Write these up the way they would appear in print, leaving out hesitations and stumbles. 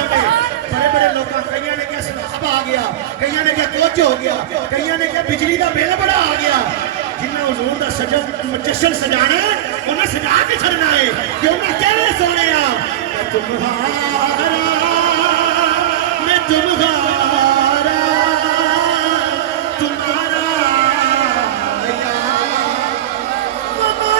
سمے بڑے بڑے لوگ کئیاں نے کیا سلاب آ گیا, کئیاں نے کیا کوچ ہو گیا, کئیاں نے کیا بجلی دا بل بڑا آ گیا. جنہیں حضور دا جشن سجانا ہے انہیں سجا کے چھڑنا ہے کہ انہیں کہنے سونے میں تمہارا میں تمہارا تمہارا یا وما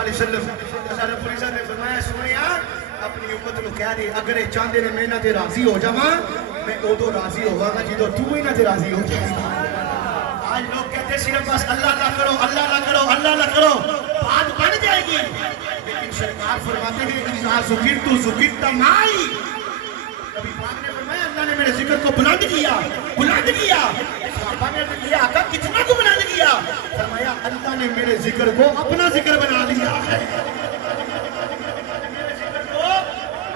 ارسلنا الا رحمۃ نے فرمایا سنیا اپنی امت کو کہہ دے اگر یہ چاہتے ہیں میں نہ تے راضی ہو جاواں میں ادو راضی ہوا گا جدو تو ہی نہ تے راضی ہو جائے گا. آج لوگ کہتے صرف بس اللہ نہ کرو اللہ نہ کرو اللہ نہ کرو بات بن جائے گی, لیکن سرکار فرماتے ہیں اذا ذکرت ذکرت معی. نبی پاک نے فرمایا اللہ نے میرے ذکر کو بلند کیا بلند کیا. صحابہ نے کہا آقا کتنا کو بلند کیا؟ فرمایا اللہ نے میرے ذکر کو اپنا ذکر بنا دیا ہے, میرے ذکر کو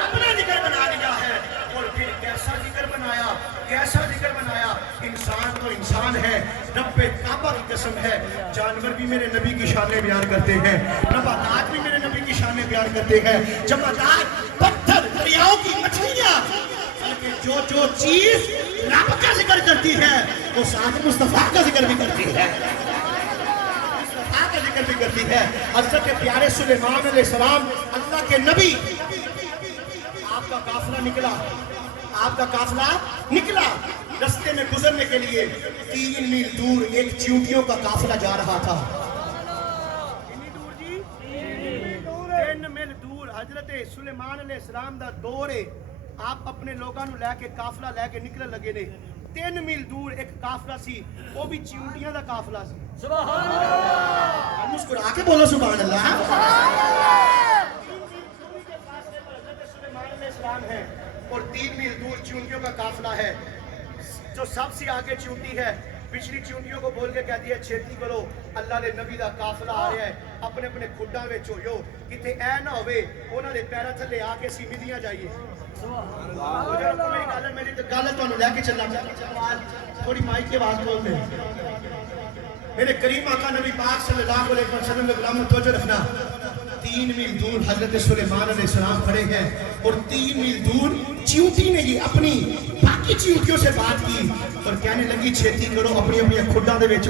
اپنا ذکر بنا دیا ہے. اور پھر کیسا ذکر بنایا, کیسا ذکر بنایا. انسان تو انسان ہے, رب کعبہ کی قسم ہے, جانور بھی میرے نبی کی شانیں بیان کرتے ہیں, نباتات بھی میرے نبی کی شانیں بیان کرتے ہیں, جمادات پتھر دریاؤں کی مچھلیاں, جو جو چیز رب کا ذکر کرتی ہے وہ ساتھ مصطفیٰ کا ذکر بھی کرتی ہے, مصطفیٰ کا ذکر بھی کرتی ہے. حضرت پیارے سلیمان علیہ السلام اللہ کے نبی, آپ کا قافلہ نکلا, آپ کا قافلہ نکلا, رستے میں گزرنے کے لیے 3 میل دور ایک چیونٹیوں کا قافلہ جا رہا تھا. کتنی دور جی؟ 3 میل دور. حضرت سلیمان علیہ السلام دا دور ہے, آپ اپنے لوگاں نو لے کے قافلہ لے کے نکلن لگے نے. 3 میل دور ایک قافلہ سی, وہ بھی چیونٹیاں دا قافلہ سی. سبحان اللہ, مسکرا کے بولو سبحان اللہ. حضرت سلیمان علیہ السلام ہے اور 3 میل دور چیونٹیوں کا قافلہ ہے. جو سب سے آگے چیونٹی ہے پچھلی چیونٹیوں کو بول کے کہتی ہے چھیتی کرو اللہ دے نبی دا قافلہ آ رہا ہے, اپنے اپنے کھڈاں وچ ہوئیو کتے اے نہ ہوئے انہاں دے پیراں تھلے آ کے اسی مدیاں جائیے. میری گل تمہیں لے کے چلنا, تھوڑی مائک کی آواز کھول دیں. میرے کریم آقا نبی پاک صلی اللہ علیہ وسلم کے غلام توجہ رکھنا. 3 میل دور حضرت سلیمان علیہ السلام کھڑے ہیں اور 3 میل دور چیونٹی نے یہ اپنی باقی چیونٹیوں سے بات کی اور کہنے لگی چھیتی کرو اپنی اپنی کھڈاں دے وچ